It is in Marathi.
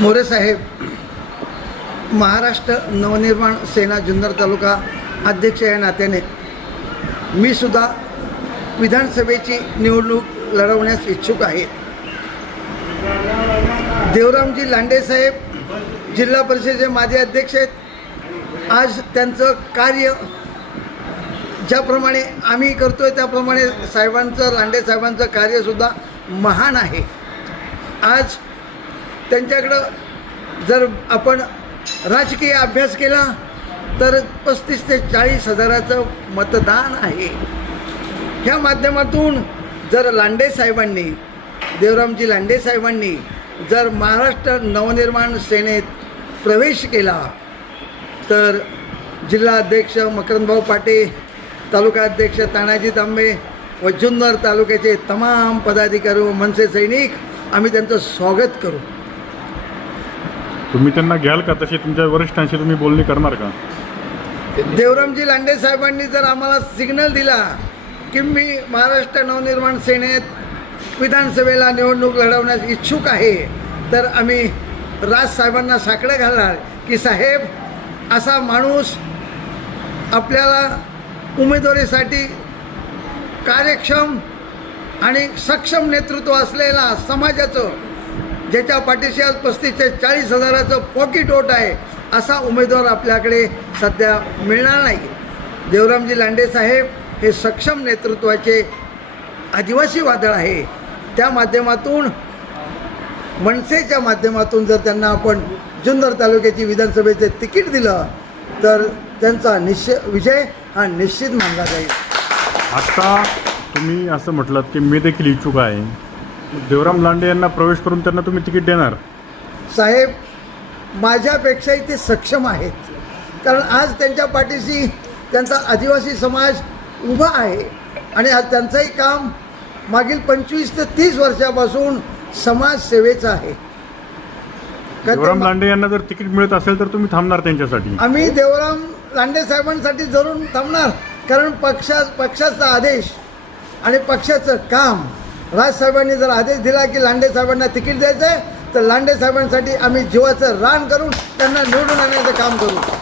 मोरे साहेब महाराष्ट्र नवनिर्माण सेना जुन्नर तालुका अध्यक्ष या नात्याने मी सुद्धा विधानसभेची निवडणूक लढवण्यास इच्छुक आहे. देवरामजी लांडे साहेब जिल्हा परिषदेचे माजी अध्यक्ष आहेत. आज त्यांचं कार्य ज्याप्रमाणे आम्ही करतो आहे त्याप्रमाणे साहेबांचं लांडे साहेबांचं कार्यसुद्धा महान आहे. आज त्यांच्याकडं जर आपण राजकीय अभ्यास केला तर पस्तीस ते चाळीस हजाराचं मतदान आहे. ह्या माध्यमातून जर लांडे साहेबांनी देवरामजी लांडे साहेबांनी जर महाराष्ट्र नवनिर्माण सेनेत प्रवेश केला तर जिल्हाध्यक्ष मकरंदभाऊ पाटे तालुका अध्यक्ष तानाजी तांबे व जुन्नर तालुक्याचे तमाम पदाधिकारी व मनसे सैनिक आम्ही त्यांचं स्वागत करू. तुम्ही त्यांना घ्याल का? तसे तुमच्या वरिष्ठांशी तुम्ही बोलणी करणार का? देवरामजी लांडे साहेबांनी जर आम्हाला सिग्नल दिला की मी महाराष्ट्र नवनिर्माण सेनेत विधानसभेला निवडणूक लढवण्यास इच्छुक आहे तर आम्ही राज साहेबांना साकडं घालणार की साहेब असा माणूस आपल्याला उमेदवारीसाठी कार्यक्षम आणि सक्षम नेतृत्व असलेला समाजाचं ज्याच्या पाठीशी आज पस्तीस ते चाळीस हजाराचं पॉकेट ओट आहे असा उमेदवार आपल्याकडे सध्या मिळणार नाही. देवरामजी लांडे साहेब हे सक्षम नेतृत्वाचे आदिवासी वादळ आहे. त्या माध्यमातून मनसेच्या माध्यमातून जर त्यांना आपण जुन्नर तालुक्याची विधानसभेचे तिकीट दिलं तर त्यांचा निश्चय विजय हा निश्चित मानला जाईल. आत्ता तुम्ही असं म्हटलात की मी देखील इच्छुक आहे. देवराम लांडे यांना प्रवेश करून त्यांना तुम्ही तिकीट देणार. साहेब माझ्यापेक्षाही ते सक्षम आहेत. कारण आज त्यांच्या पाठीशी त्यांचा आदिवासी समाज उभा आहे आणि आज त्यांचंही काम मागील पंचवीस ते तीस वर्षापासून समाजसेवेचं आहे. देवराम लांडे यांना जर तिकीट मिळत असेल तर तुम्ही थांबणार त्यांच्यासाठी. आम्ही देवराम लांडे साहेबांसाठी जरूर थांबणार कारण पक्षा पक्षाचा आदेश आणि पक्षाचं काम राजसाहेबांनी जर आदेश दिला की लांडे साहेबांना तिकीट द्यायचं आहे तर लांडे साहेबांसाठी आम्ही जीवाचं रान करून त्यांना निवडून आणण्याचं काम करू.